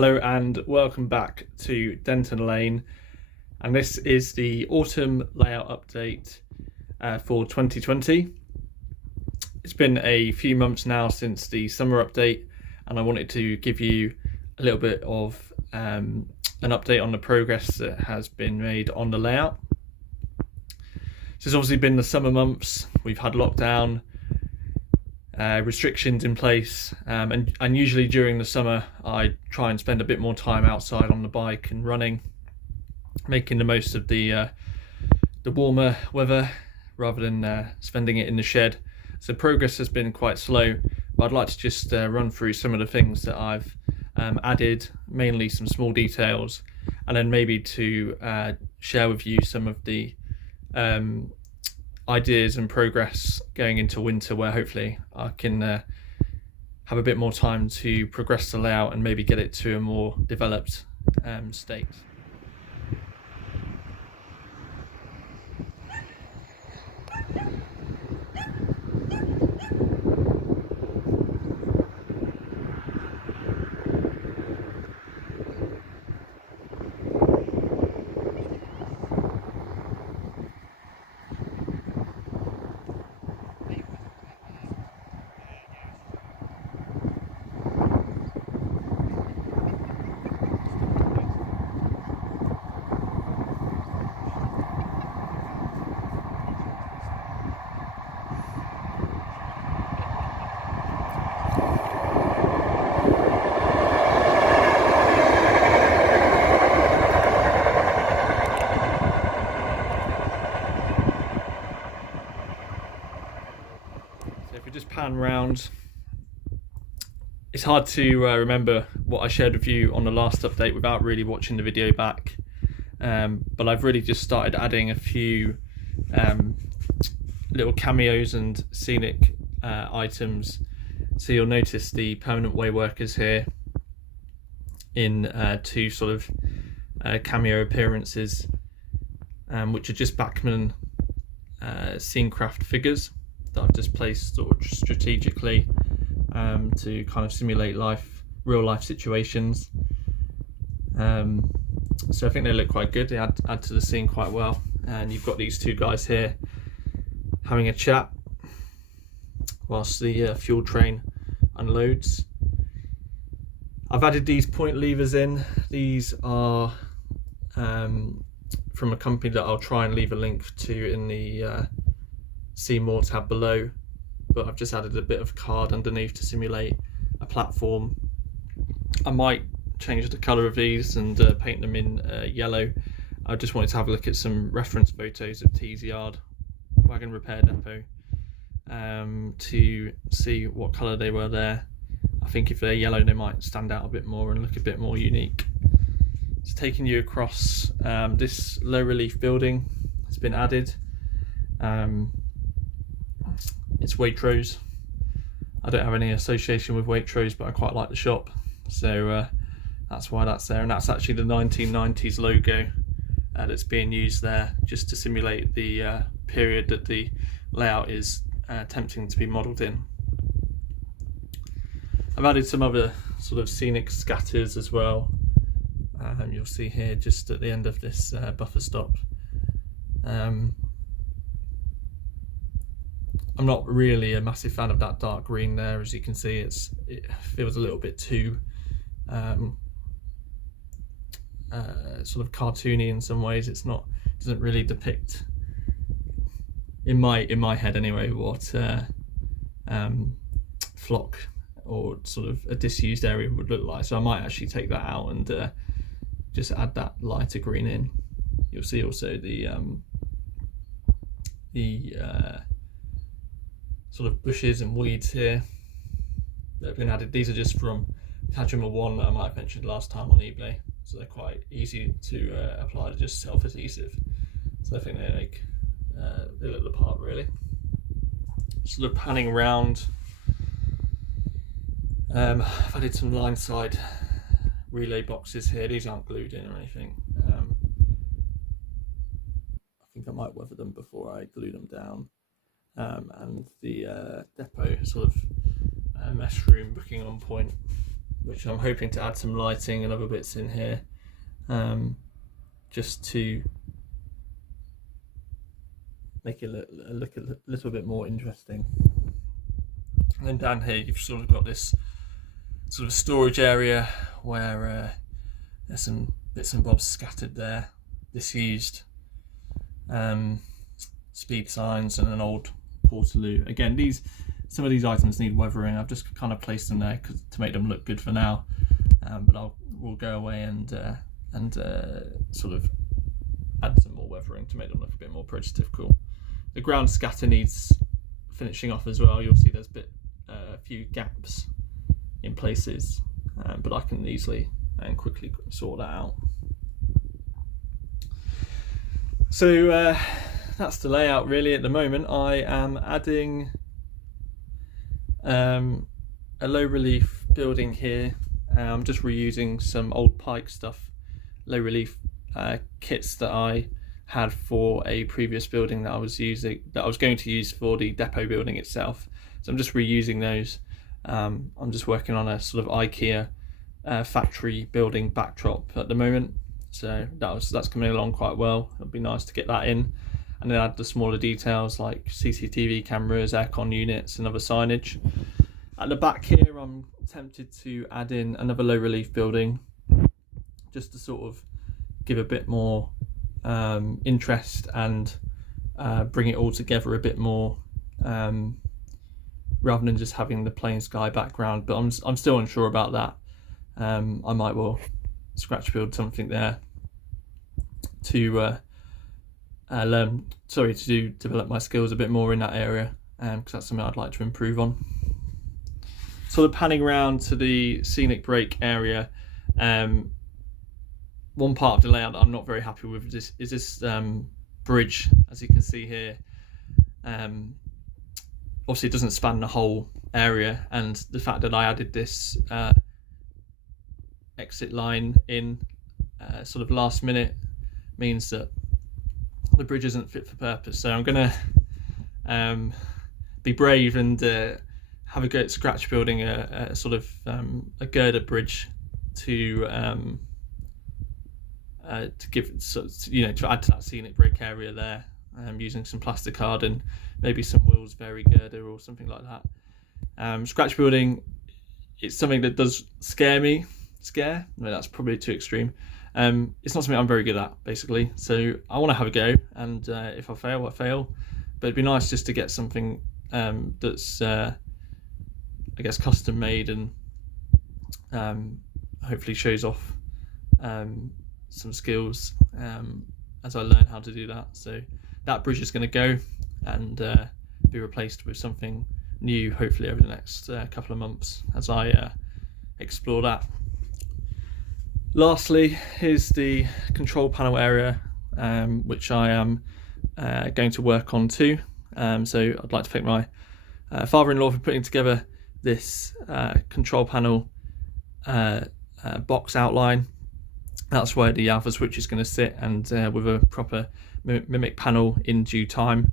Hello and welcome back to Denton Lane, and this is the autumn layout update for 2020. It's been a few months now since the summer update, and I wanted to give you a little bit of an update on the progress that has been made on the layout. This has obviously been the summer months. We've had lockdown, restrictions in place, and usually during the summer I try and spend a bit more time outside on the bike and running, making the most of the warmer weather rather than spending it in the shed. So progress has been quite slow, but I'd like to just run through some of the things that I've added, mainly some small details, and then maybe to share with you some of the ideas and progress going into winter, where hopefully I can have a bit more time to progress the layout and maybe get it to a more developed state. If we just pan round, it's hard to remember what I shared with you on the last update without really watching the video back, but I've really just started adding a few little cameos and scenic items. So you'll notice the permanent way workers here in two sort of cameo appearances, which are just Bachmann Scenecraft figures that I've just placed sort of strategically to kind of simulate real life situations. So I think they look quite good. They add to the scene quite well. And you've got these two guys here having a chat whilst the fuel train unloads. I've added these point levers in. These are from a company that I'll try and leave a link to in the see more tab below, but I've just added a bit of card underneath to simulate a platform. I might change the colour of these and paint them in yellow. I just wanted to have a look at some reference photos of Tees Yard Wagon Repair Depot to see what colour they were there. I think if they're yellow they might stand out a bit more and look a bit more unique. It's taking you across this low relief building has been added. It's Waitrose. I don't have any association with Waitrose, but I quite like the shop, so that's why that's there. And that's actually the 1990s logo that's being used there, just to simulate the period that the layout is attempting to be modelled in. I've added some other sort of scenic scatters as well. You'll see here just at the end of this buffer stop. I'm not really a massive fan of that dark green there. As you can see, it feels a little bit too sort of cartoony in some ways. Doesn't really depict, in my head anyway, what flock or sort of a disused area would look like. So I might actually take that out and just add that lighter green in. You'll see also the sort of bushes and weeds here that have been added. These are just from Tajima 1 that I might have mentioned last time on eBay, so they're quite easy to apply. They're just self-adhesive, so I think they look the part really. Sort of panning around, I've added some line side relay boxes here. These aren't glued in or anything. I think I might weather them before I glue them down. And the depot sort of mesh room booking on point which I'm hoping to add some lighting and other bits in here, just to make it look a little bit more interesting. And then down here you've sort of got this sort of storage area where there's some bits and bobs scattered there, disused speed signs and an old Portaloo. Again, some of these items need weathering. I've just kind of placed them there to make them look good for now, but we'll go away and sort of add some more weathering to make them look a bit more prototypical. The ground scatter needs finishing off as well. You'll see there's a few gaps in places, but I can easily and quickly sort that out. So that's the layout really at the moment. I am adding a low relief building here. I'm just reusing some old Pike stuff, low relief kits that I had for a previous building that I was going to use for the depot building itself. So I'm just reusing those. I'm just working on a sort of IKEA factory building backdrop at the moment, so that's coming along quite well. It'll be nice to get that in, and then add the smaller details like CCTV cameras, aircon units and other signage. At the back here I'm tempted to add in another low relief building, just to sort of give a bit more interest and bring it all together a bit more, rather than just having the plain sky background. But I'm still unsure about that. I might well scratch build something there to develop my skills a bit more in that area, because that's something I'd like to improve on. Sort of panning around to the scenic break area, one part of the layout that I'm not very happy with is this bridge, as you can see here. Obviously it doesn't span the whole area, and the fact that I added this exit line in sort of last minute means that the bridge isn't fit for purpose. So I'm gonna be brave and have a go at scratch building a sort of a girder bridge to give, to add to that scenic break area there, using some plasticard and maybe some Wills Very girder or something like that. Scratch building, it's something that does scare me. No, that's probably too extreme. It's not something I'm very good at, basically. So I want to have a go, and if I fail, I fail. But it'd be nice just to get something that's, I guess, custom made, and hopefully shows off some skills as I learn how to do that. So that bridge is going to go and be replaced with something new, hopefully over the next couple of months as I explore that. Lastly, here's the control panel area, which I am going to work on too. So I'd like to thank my father-in-law for putting together this control panel box outline. That's where the alpha switch is going to sit, and with a proper mimic panel in due time.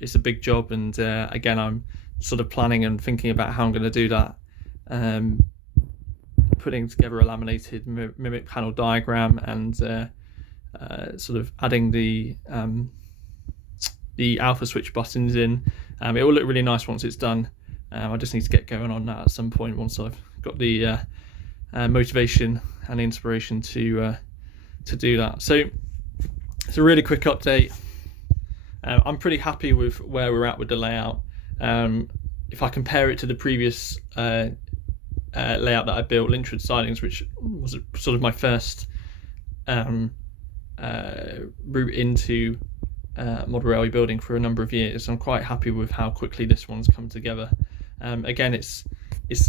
It's a big job, and again, I'm sort of planning and thinking about how I'm going to do that. Putting together a laminated mimic panel diagram, and sort of adding the alpha switch buttons in. It will look really nice once it's done. I just need to get going on that at some point once I've got the motivation and inspiration to do that. So it's a really quick update. I'm pretty happy with where we're at with the layout. If I compare it to the previous layout that I built, Lynchwood Sidings, which was sort of my first route into model railway building for a number of years, I'm quite happy with how quickly this one's come together. Again, it's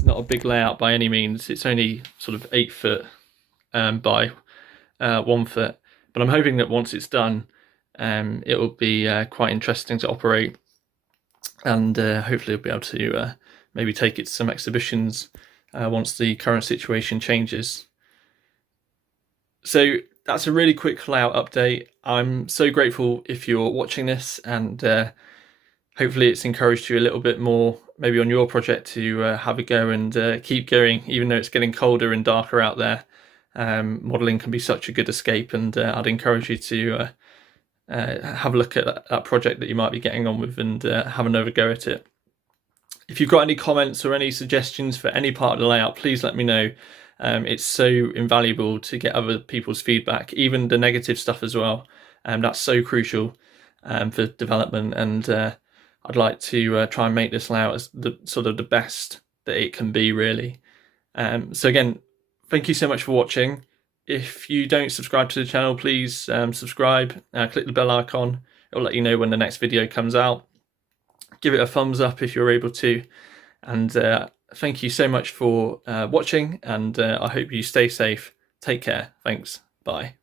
not a big layout by any means. It's only sort of 8 foot by 1 foot, but I'm hoping that once it's done, it will be quite interesting to operate, and hopefully I'll be able to maybe take it to some exhibitions once the current situation changes. So that's a really quick layout update. I'm so grateful if you're watching this, and hopefully it's encouraged you a little bit more maybe on your project to have a go and keep going, even though it's getting colder and darker out there. Modelling can be such a good escape, and I'd encourage you to have a look at that project that you might be getting on with and have another go at it. If you've got any comments or any suggestions for any part of the layout, please let me know. It's so invaluable to get other people's feedback, even the negative stuff as well. That's so crucial for development, and I'd like to try and make this layout as the best that it can be, really. So again, thank you so much for watching. If you don't subscribe to the channel, please subscribe, click the bell icon. It'll let you know when the next video comes out. Give it a thumbs up if you're able to, and thank you so much for watching, and I hope you stay safe. Take care. Thanks. Bye.